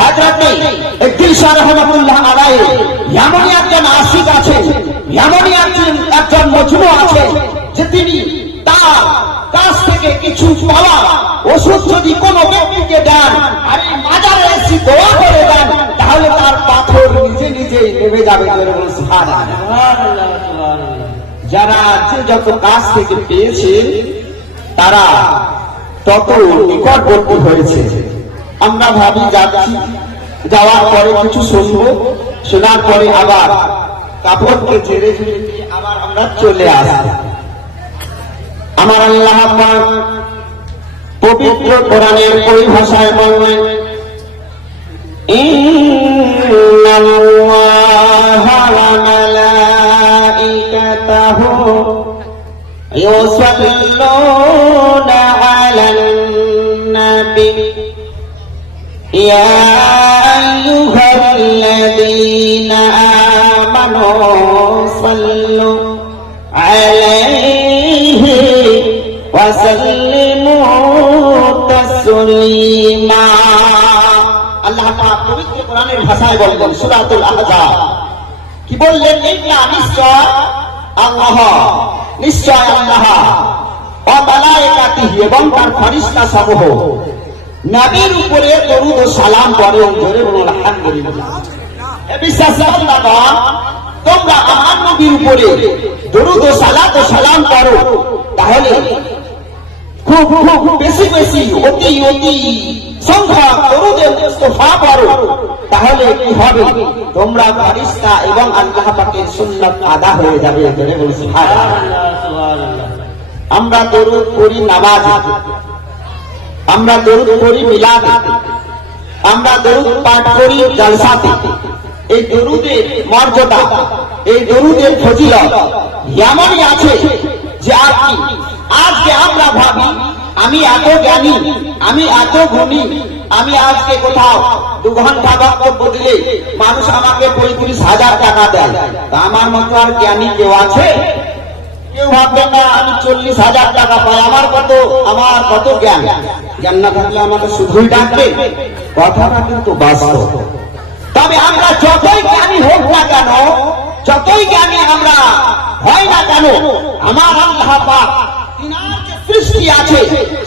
হযরতে দিলশা রহমাতুল্লাহ আলাইহি এমনই একজন আশিক আছে, এমনই একজন মজনু আছে যে তিনি তার কাছ থেকে কিছু পাওয়া ওষুধ যদি কোনো ব্যক্তিকে দেন আর এই মাজারে এসে দোয়া করে দেন তাহলে তার পাথর নিজে নিজেই নেমে যাবে। যারা যে যত কাছ থেকে পেয়েছে তারা তত নিকটবর্তী হয়েছে। আমরা ভাবি যাচ্ছি, যাওয়ার পরে কিছু শুনবো, শোনার পরে আবার কাপড়কে ছেড়ে ঝুড়ে দিয়ে আবার আমরা চলে আসি। আমার আল্লাহ পাক পবিত্র কোরআনের পরিভাষায় বললেন, ইন্নাল্লাহা ওয়া মালাইকাতাহু ইউসাল্লুনা আলান নাবী ইয়া আইয়ুহাল্লাযীনা আমানু সাল্লু আলাইহি ওয়া সাল্লিমু তাসলিমা। আল্লাহ পাক পবিত্র কোরআনের ভাষায় বললেন সূরাতুল আহজাব, কি বললেন? ইন্না নিশ্চয় আল্লাহ, নিশ্চয় আল্লাহ ওয়া মালায়েকাতিহি এবং তার ফেরেশতা সমূহ নবীর উপরে দরুদ ও সালাম করেন। জোরে বলুন আলহামদুলিল্লাহ। হে বিশ্বাসী বান্দাগণ, তোমরা আমার নবীর উপরে দরুদ ও সালাম করো, তাহলে খুব খুব বেশি বেশি অতি অতি সংখ্যক দরুদে মুস্তাফা করো, তাহলে কি হবে? তোমরা ফেরেশতা এবং আল্লাহ পাকের সুন্নাত আদা হয়ে যাবে। জোরে বলুন সুবহানাল্লাহ। আমরা দরুদ পড়ি নামাজে, আমরা দরুদ পড়ি মিলাদে, আমরা দরুদ পাঠ করি জলসাতে। এই দরুদের মর্যাদা, এই দরুদের ফজিলত এমনই আছে যে আজকে আমরা ভাবি আমি এত জ্ঞানী, আমি এত গুণী, আমি আজকে কোথাও 2 ঘন্টা বক্তব্য দিলে মানুষ আমাকে 35,000 টাকা দেয়। তা আমার মতো আর জ্ঞানী কেউ আছে? কেউ ভাববে না আমি 40,000 টাকা পাই, আমার কত জ্ঞান। জ্ঞান না থাকলে আমাকে শুধুই ডাকবে। কথাটা কিন্তু বাস্তব। তবে আমরা যতই জ্ঞানী হোক না কেন, যতই জ্ঞানী আমরা হয় না কেন, আমার আল্লাহ পাক তিনার যে সৃষ্টি আছে,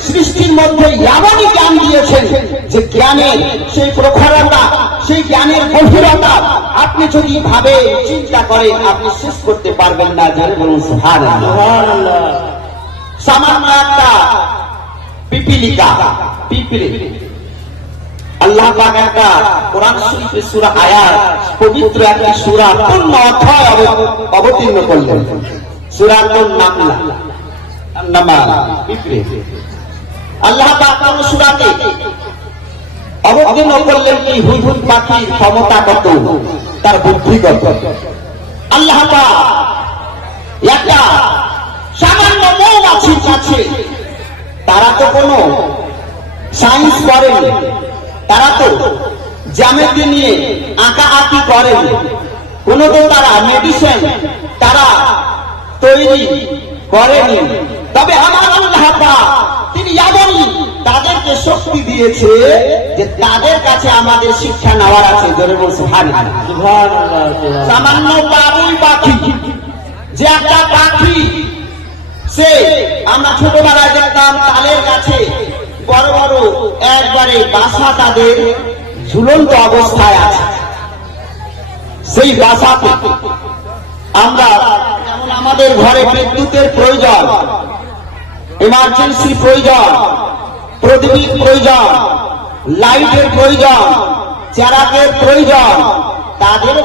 সৃষ্টির মধ্যে এমনই জ্ঞান দিয়েছেন যে জ্ঞানের সেই প্রখরতা, সেই জ্ঞানের গভীরতা আপনি যদি ভাবে চিন্তা করেন আপনি শেষ করতে পারবেন না। যারা বলুন সুবহানাল্লাহ। সামান্য একটা পিপিলিকা, পিঁপড়ে, আল্লাহ পাক একটা কোরআন শরীফের সূরা আয়াত, পবিত্র একটা সূরা পূর্ণ অধ্যায় অবতীর্ণ করলেন। সূরাতুন নামল, পিঁপড়ে। আল্লাহ পাক কোন সূরাতে অবতীর্ণ করলেন কি হুদহুদ পাখির ক্ষমতা কত, তার বুদ্ধি কত। আল্লাহ পাক একটা সামান্য মৌমাছির কাছে, তারা তো কোনো সায়েন্স করেনি, তারা তো জ্যামিতি নিয়ে আঁকাআঁকি করেনি, কোনো তো তারা মেডিসিন তারা তৈরি করেনি। তবে আমার আল্লাহ পাক তিনি এমনই তাদেরকে শক্তি দিয়েছে যে তাদের কাছে আমাদের শিক্ষা নেওয়ার আছে। জোরে বলুন সুবহানাল্লাহ। সামান্য বাবুই পাখি, যে একটা পাখি, সে আমরা ছোটবেলায় দেখতাম তালের গাছে বড় বড় একবারে বাসা তাদের ঝুলন্ত অবস্থায় আছে। সেই বাসাতে আমরা যেমন আমাদের ঘরে বিদ্যুতের প্রয়োজন, ইমার্জেন্সি প্রয়োজন, প্রদীপ প্রয়োজন, লাইটের প্রয়োজন, চেরাকের প্রয়োজন, তাদের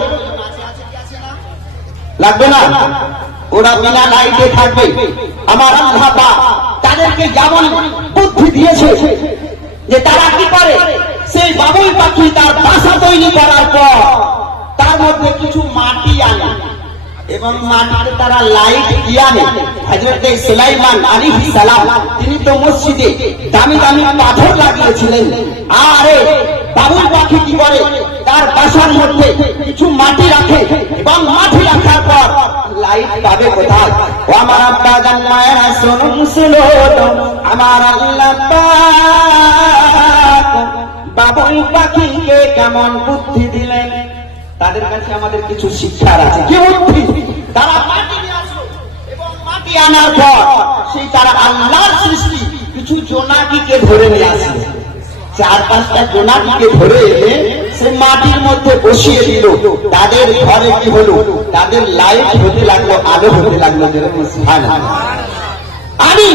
লাগবে না? ওরা বিনা লাইটে থাকবে। আমার আল্লাহ পাক তাদেরকে যেমন বুদ্ধি দিয়েছে যে তারা কি করে, সেই বাবুই পাখি তার বাসা তৈরি করার পর তার মধ্যে কিছু মাটি আনে এবং মাটিতে তারা লাইট দিয়ে আনে। হযরত সুলাইমান আলাইহিস সালাম তিনি তো মসজিদে দামি দামি পাথর লাগিয়েছিলেন, আরে বাবুই পাখি কি করে, তার বাসার মধ্যে কিছু মাটি রাখে এবং মাটি রাখার পর লাইট পাবে কোথায়? ও আমার আব্বা জান মায়েরা শুনুন, আমার আল্লাহ পাক বাবুই পাখিকে কেমন বুদ্ধি দিলেন। তাদের কাছে আমাদের কিছু শিক্ষার আছে। কি বুদ্ধি? তারা মাটি নিয়ে আসলো এবং মাটি আনার পর সেই তারা আল্লাহর সৃষ্টি কিছু জোনাকিকে ধরে নিয়ে আসলো। 4-5টা জোনাকিকে ধরে এনে সে মাটির মধ্যে বসিয়ে দিল। তাদের ঘরে কি হলো? তাদের লাইট হতে লাগলো, আলো হতে লাগলো। আমি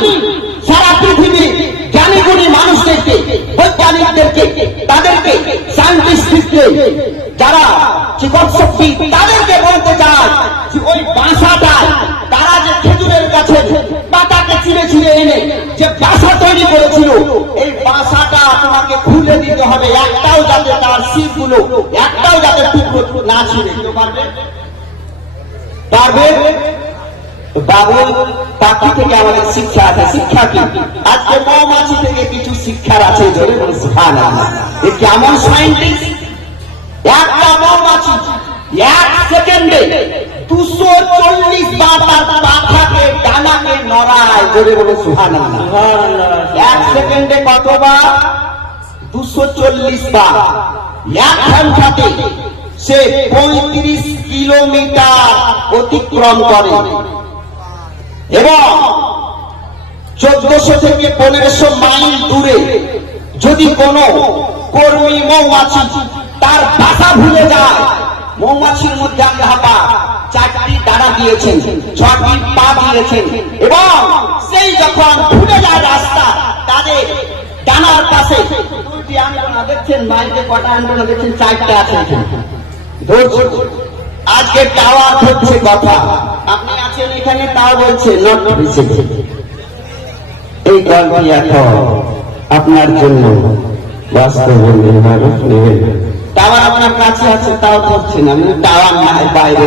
সারা পৃথিবী জ্ঞানী গুণী মানুষদেরকে, বৈজ্ঞানিকদেরকে, তাদেরকে সায়েন্টিস্টকে, যারা চিকিৎসকবিদ, তাদেরকে বলতে চায় যে ওই বাসাটা তারা যে খেজুরের গাছের পাতাকে চিড়ে চিড়ে এনে যে বাসা তৈরি করেছিল, এই বাসাটা তোমাকে খুলে দিতে হবে। একটাও যাতে তার শিরগুলো, একটাও যাতে টুকরো না ছিঁড়ে। পারবে? পারবে? বাবু পাখি থেকে আমাদের শিক্ষা আছে। শিক্ষা কি? আজকে মৌমাছি থেকে কিছু শিক্ষার আছে। কেমন সায়েন্টিস্ট! একটা মৌমাছি 1 সেকেন্ডে 240 বার তার পাখাকে, ডানাকে নড়ায়। জোরে বলে সুবহানাল্লাহ। 1 সেকেন্ডে কতবার? 240 বার। 1 ঘন্টাতে সে 35 কিলোমিটার অতিক্রম করে এবং 1400 থেকে 1500 মাইল দূরে যদি কোনো কর্মী মৌমাছি তার বাসা ভুলে যায়, মৌমাছির মধ্যে আল্লাহ পাক 4টি ডানা দিয়েছেন, 6টি পা দিয়েছেন এবং সেই যখন ভুলে যায় রাস্তা, তাদের ডানার পাশে 2টি আঙ্গুল দেখছেন। মাইকে কটা আঙ্গুল দেখছেন? 4টা আছে। আজকে টাওয়ার হচ্ছে কথা, আপনি আছেন এখানে, তাও বলছে নট রিসিভ। এই গল্পটি এখন আপনার জন্য বাস্তব মানুষ নেবেন। টাওয়ার আপনার কাছে আছে, তাও ধরছেন। আমি টাওয়ার না, বাইরে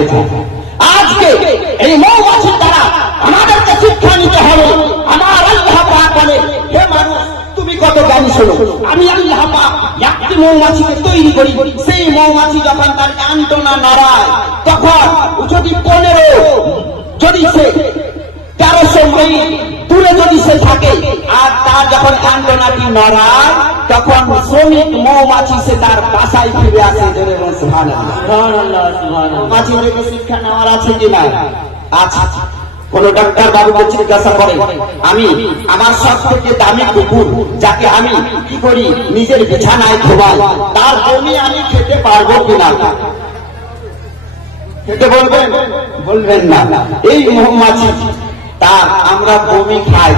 আজকে এই মৌমাছি দ্বারা আমাদেরকে শিক্ষা নিতে হবে। আমার আল্লাহ পাক বলে, হে মানুষ, তুমি কত জ্ঞানী শোনো। আমি আল্লাহ পাক একটি মৌমাছিকে তৈরি করি। সেই মৌমাছি যখন তার আন্তনা নড়ায়, তখন যদি 15, যদি সে 1300 মাইল দূরে যদি সে থাকে, আর তার যখন আন্তনাটি নড়ায়, তখন শ্রমিক মৌমাছি সে তার বাসায় ফিরে আসে। মৌমাছি থেকে শিক্ষা নেওয়ার আছে কিনা? আচ্ছা, কোন ডাক্তার বাবুকে জিজ্ঞাসা করে, আমি আমার সব থেকে দামি কুকুর, যাকে আমি কি করি নিজের বিছানায় ঘুমাই, তার বমি আমি খেতে পারবো কিনা? খেতে বলবেন? বলবেন না। এই মৌমাছি তার আমরা বমি খাই।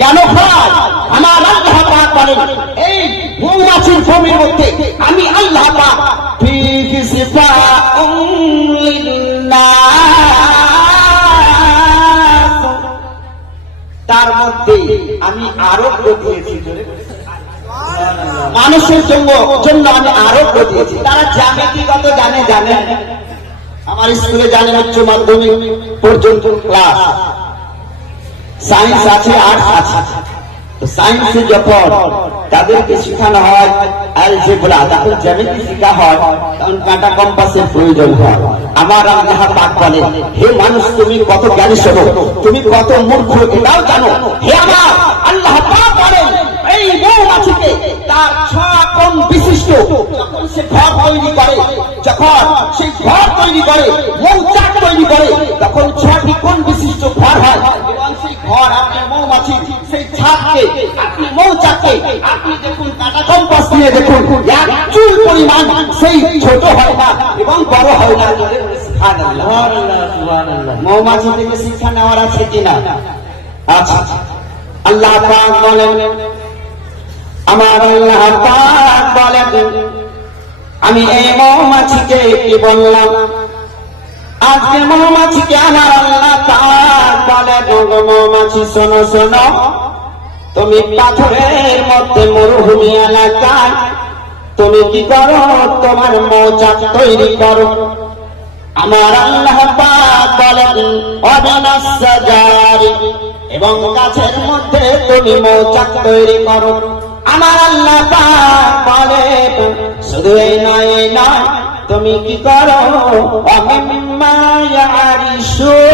কেন খাই? আমার আল্লাহ পাক বলেন, এই মৌমাছির বমির মধ্যে আমি আল্লাহ পাক তার মধ্যে আমি আরোগ্য দিয়েছি। মানুষের জন্য আমি আরোগ্য দিয়েছি। তারা জ্যামিতিগত জানে। আমার স্কুলে জানেন, উচ্চ মাধ্যমিক পর্যন্ত ক্লাস সায়েন্স আছে, আর্টস আছে। তো সায়েন্সে যখন তাদেরকে শেখানো হয় অ্যালজেব্রা, তখন জ্যামিতি শেখা হয়, তখন কাঁটা কম্পাসের প্রয়োজন হয়। আমার আল্লাহ পাক বলে, হে মানুষ, তুমি কত জ্ঞানী শোনো, তুমি কত মূর্খ এটাও জানো। হে আমার আল্লাহ পাক বলেন, এই মৌমাছিকে তার 6 কোণ বিশিষ্ট যখন সে ঘর তৈরি করে, যখন সেই ঘর তৈরি করে, মৌচাক তৈরি করে, তখন 6টি কোণ বিশিষ্ট ঘর হয় এবং সেই ঘর আপনি মৌমাছি সেই ছাদকে, আপনি মৌচাককে আপনি দেখুন, কাঁটা কম্পাস দিয়ে দেখুন, 1 চুল পরিমাণ সেই ছোট হয় না এবং বড় হয় না। মৌমাছি থেকে শিক্ষা নেওয়ার আছে কিনা? আচ্ছা, আল্লাহ পাক বলেন, আমার আল্লাহ পাক বলেন, আমি এই মৌমাছিকে কি বললাম? আজকে মৌমাছিকে আমার আল্লাহ পাক বলেন, মৌমাছি শোনো শোনো, তুমি পাথরের মধ্যে মরুভূমি এলাকায় তুমি কি করো? তোমার মৌচাক তৈরি করো। আমার আল্লাহ পাক বলেন, অবিনাশজারি, এবং গাছের মধ্যে তুমি মৌচাক তৈরি করো। আমার আল্লাহ পাক বলেন, শুধু এই নয়, তুমি কি করো? অমিম্মা ইয়ারিশুন,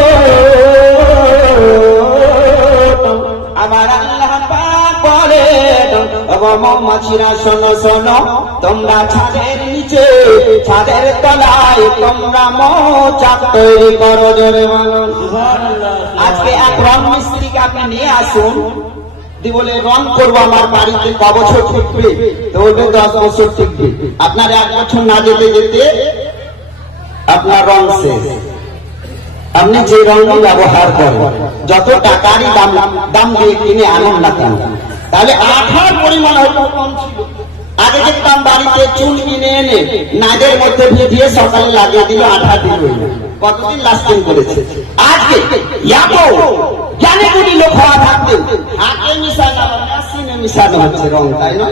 আমার আল্লাহ পাক বলেন, ওগো মৌমাছিরা শোনো শোনো, তোমরা ছাদের নিচে ছাদের তলায় তোমরা মৌচাক তৈরি করো, জোরে বলো সুবহানাল্লাহ। আজকে এক রং মিস্ত্রিকে আপনি নিয়ে আসুন, বলে রং করবো আমার বাড়িতে ক বছর টিকবে, তো বলবে 10 বছর টিকবে। আপনার 1 বছর না যেতে যেতে আপনার রং শেষ। আপনি যে রং ব্যবহার করেন, যত টাকারই দাম দিয়ে কিনে আনুন না কেন, তাহলে আঠার পরিমাণ হয়তো কম ছিল। আগে দেখতাম বাড়িতে চুন কিনে এনে নাদের মধ্যে ভিজিয়ে সকালে লাগিয়ে দিল, আঠা দিল, কতদিন লাস্টিং করেছে। আজকে জানে গুলি লোক হওয়া থাকতে হাতে মিশানো মেশিনে মিশানো হচ্ছে রং, তাই না?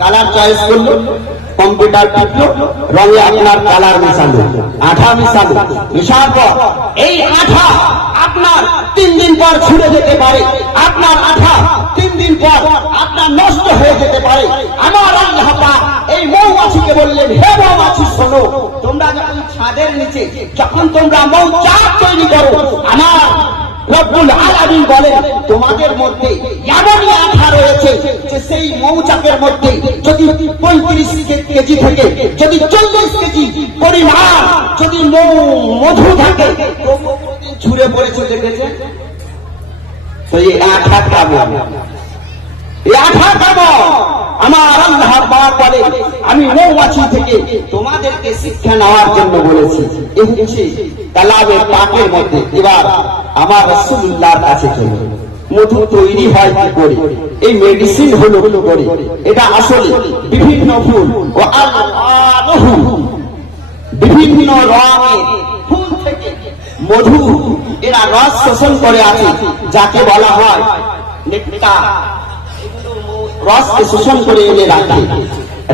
কালার চয়েস করলো, কম্পিউটার টিপলো, রঙে আপনার কালার মিশালো, আঠা মিশালো, মিশার পর এই আঠা আপনার 3 দিন পর ছুড়ে যেতে পারে, আপনার আঠা 3 দিন পর আপনার নষ্ট হয়ে যেতে পারে। আমার আল্লাহ পাক এই মৌমাছিকে বললেন, হে মৌমাছি শোনো, তোমরা যখন ছাদের নিচে যখন তোমরা মৌচাক তৈরি করো, আমার রব্বুল আলামিন বলেন তোমাদের মধ্যে এমনই আঠা রয়েছে যে সেই মৌচাকের মধ্যে যদি 35 কেজি থেকে যদি 40 কেজি পরিমাণ যদি মধু থাকে, ছুঁড়ে পড়েছে, দেখেছে তো এই আঠা খাবো, এই আঠা খাবো। আমার আল্লাহ পাক বলে আমি মৌমাছি থেকে তোমাদেরকে শিক্ষা নেওয়ার জন্য বলেছি। এই হচ্ছে কালামে পাকের মধ্যে। এবার আমার রাসূলুল্লাহর কাছে চলো, মধু তৈরি হয় কি করে, এই মেডিসিন হলো কি করে, এটা আসলে বিভিন্ন ফুল ও আলহু বিভিন্ন রঙের ফুল থেকে মধু এরা রস শোষণ করে আছে, যাকে বলা হয় নেকটার। রসকে শোষণ করে এনে রাখে,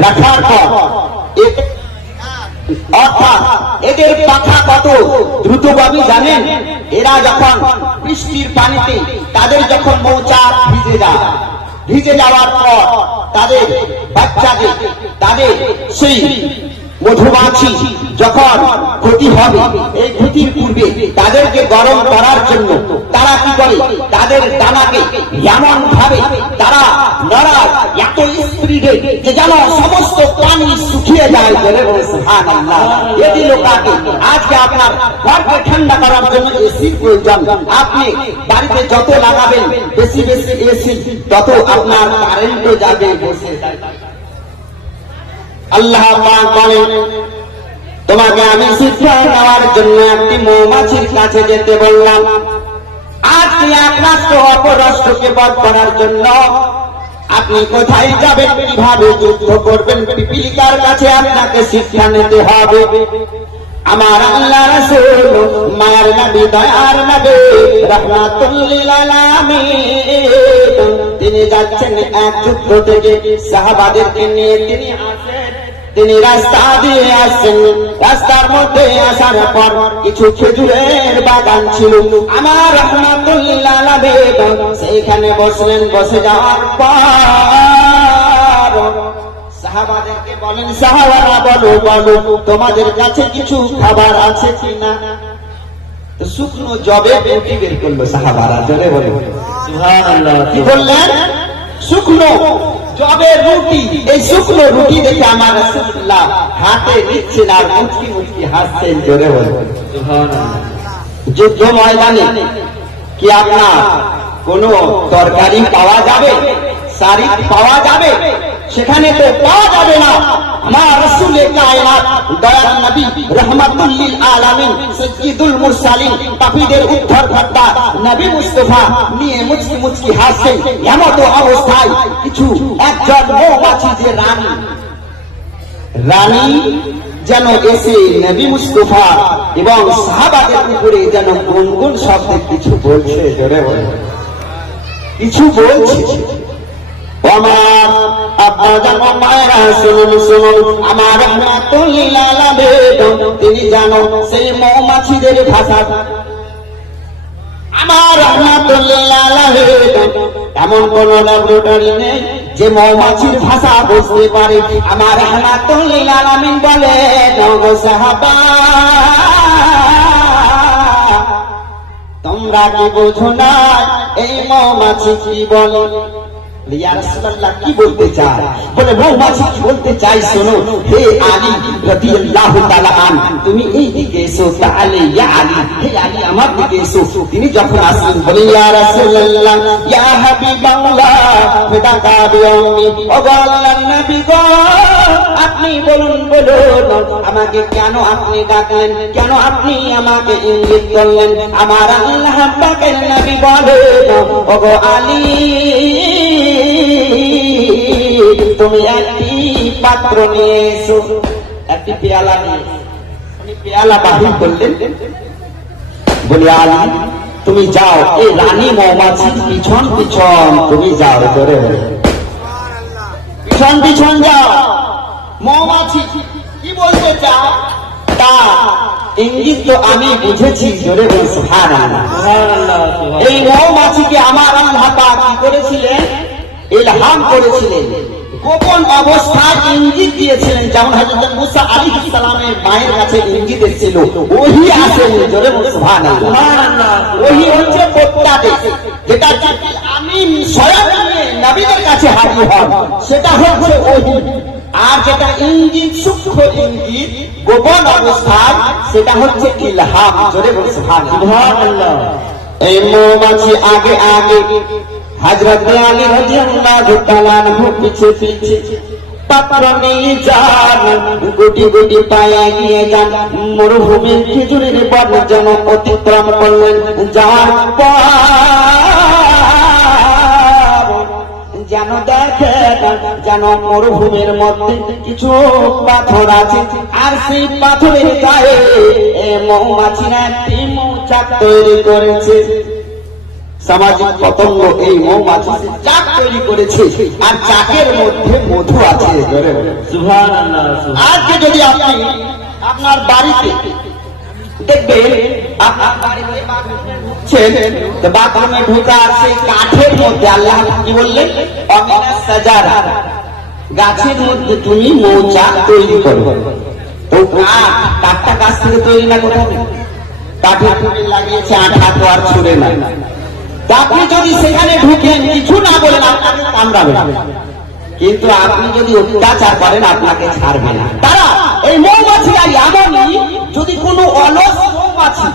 রাখার পর অর্থাৎ এদের পাখা কত দ্রুতভাবে জানেন, এরা যখন বৃষ্টির পানিতে তাদের যখন মৌচাক ভিজে যায়, ভিজে যাওয়ার পর তাদের বাচ্চাদের তাদের সেই মধুমাছি যখন ক্ষতি হবে, এই ক্ষতির পূর্বে তাদেরকে গরম করার জন্য তারা কি করে, তাদের দানাকে এমন ভাবে তারা নড়ায় এত স্পিডে যে যেন সমস্ত পানি শুকিয়ে যায়, বলে সুবহানাল্লাহ। এটি লোকাকে আজকে আপনার ঘরকে ঠান্ডা করার জন্য এসির প্রয়োজন। আপনি বাড়িতে যত লাগাবেন বেশি বেশি এসি, তত আপনার কারেন্টও যাবে বসে। আল্লাহ পাক বলেন তোমাকে আমি শিক্ষা নেওয়ার জন্য একটি মৌমাছির কাছে যেতে বললাম। আজকে এক রাষ্ট্র অপর রাষ্ট্রকে বধ করার জন্য আপনি কোথায় যাবেন, কিভাবে যুদ্ধ করবেন, পিপিলিকার কাছে আপনাকে শিক্ষা নিতে হবে। আমার আল্লাহ রাসূল মায়ার নবী দয়ার নবী রাহমাতুল লিল আলামিন তিনি যাচ্ছেন এক যুদ্ধ থেকে, সাহাবাদেরকে নিয়ে তিনি আসেন, তিনি রাস্তা দিয়ে আসছেন। রাস্তার মধ্যে আসার পর কিছু খেজুরের বাগান ছিল। আমার রাহমাতুল লিল আলামিন সেইখানে বসলেন। বসে যাওয়ার পর সাহাবাদেরকে বলেন, সাহাবারা বলো বলো তোমাদের কাছে কিছু খাবার আছে কিনা। শুকনো জবে রুটি বের করলো সাহাবারা, জোরে বলে সুবহানাল্লাহ। কি বললেন? শুকনো জবে রুটি। এই শুকনো রুটি দেখে আমার রাসূলুল্লাহ হাতে নিচ্ছেন আর মুচকি মুচকি হাসছেন, জোরে বলে সুবহানাল্লাহ। যুদ্ধ ময়দানে কি আপনার কোন তরকারি পাওয়া যাবে, শাড়ি পাওয়া যাবে? সেখানে তো পাওয়া যাবে না। আমার রাসূলে কায়নাত দয়ার নবী রাহমাতুল লিল আলামিন সাইয়্যিদুল মুরসালিন কাফিরদের উদ্ধারকর্তা নবী মুস্তাফা নিয়ে মুচকি মুচকি হাসছেন। এমত অবস্থায় কিছু একজন মৌমাছিদের রানী যেন এসে নবী মুস্তাফা এবং সাহাবাদের উপরে যেন গুনগুন শব্দে কিছু বলছে, জোরে বলে কিছু বলছে। আমার আব্বা জানো মায়েরা শুনুন শুনুন, আমার রাহমাতুল লিল আলামিন তিনি জানো সেই মৌমাছিদের ভাষা। আমার রাহমাতুল লিল আলামিন এমন কোন ল্যাবরেটরি নেই যে মৌমাছির ভাষা বুঝতে পারে। আমার রাহমাতুল লিল আলামিন বলেন, ওগো সাহাবা তোমরা কি বোঝো না এই মৌমাছি কি বলে? ইয়া রাসূলুল্লাহ কি বলতে চায়? বলে মৌমাছি কি বলতে চাই শোনো। হে আলী রাদিয়াল্লাহু তাআলা আন, তুমি এই দিকে এসো। তাআলা ইয়া আলী, হে আলী আমার দিকে এসো। তিনি যখন আসলেন বলে ইয়া রাসূলুল্লাহ ইয়া হাবিবাল্লাহ ফাদাকা বিউম্মি, ও আল্লাহর নবী গো আপনি বলুন আমাকে কেন আপনি ডাকলেন, কেন আপনি আমাকে ইঙ্গিত করলেন? আমার আল্লাহ পাকের নবী বলে ও গো আলী তুমি একটি পাত্র নিয়ে এসো, একটি পেয়ালা নিয়ে। উনি পেয়ালা বাহির করলেন। বলি আলী তুমি যাও, এই রানী মৌমাছির পিছন পিছন তুমি যাও, ধরে পিছন পিছন যাও। মৌমাছি কি বলতে চাও তা ইঙ্গিত তো আমি বুঝেছি, জোরে বল সুবহানাল্লাহ। এই মৌমাছিকে আমার আল্লাহ পাক কি করেছিলেন? ইলহাম করেছিলেন, গোপন অবস্থায় ইঙ্গিত দিয়েছিলেন। যেমন হযরত মুসা আলাইহিস সালামের মায়ের কাছে ইঙ্গিত এসেছিল, ওহী আসেনি, জোরে বল সুবহানাল্লাহ। ওহী হচ্ছে প্রত্যাদেশ, যেটা আমি স্বয়ং নবীদের কাছে হাজির হন, সেটা হচ্ছে ওহী। আর যেটা ইঙ্গিত, সূক্ষ্ম ইঙ্গিত গোপন অবস্থায়, সেটা হচ্ছে ইলহাম, জোরে বল সুবহানাল্লাহ। এই মৌমাছি আগে আগে, হযরত আলী রাদিয়াল্লাহু তাআলা আনহু পিছে পিছে পাত্র নিয়ে যান, গুটি গুটি পায়ে গিয়ে যান। মরুভূমির খেজুরের বন যেন অতিক্রম করলেন। যাওয়ার পর যেন দেখে যেন মরুভূমির মধ্যে কিছু পাথর আছে, আর সেই পাথরের গায়ে মৌমাছিরা একটি মৌচাক তৈরি করেছে। সামাজিক পতঙ্গ এই মৌমাছি চাক তৈরি করেছে, আর চাকের মধ্যে মধু আছে। সুবহানাল্লাহ। আজকে যদি আপনি আপনার বাড়িতে দেখবেন, আপনার বাড়িতে বাথরুমে ঢোকার সেই কাঠের মধ্যে আল্লাহ কি বললেন? অমিনাস সাজারা, গাছের মধ্যে তুমি মৌচাক তৈরি করো। তো কাঠটা গাছ থেকে তৈরি না, কোথাও কাঠের টুকরি লাগিয়েছে, আঠা তো আর ছুড়ে না। আপনি যদি সেখানে ঢুকেন, কিছু না বলেন, আপনাকে কামড়াবে, কিন্তু আপনি যদি অত্যাচার করেন আপনাকে ছাড়বে না। তারা এই মৌমাছিরা এমনই, যদি কোনো অলস মৌমাছি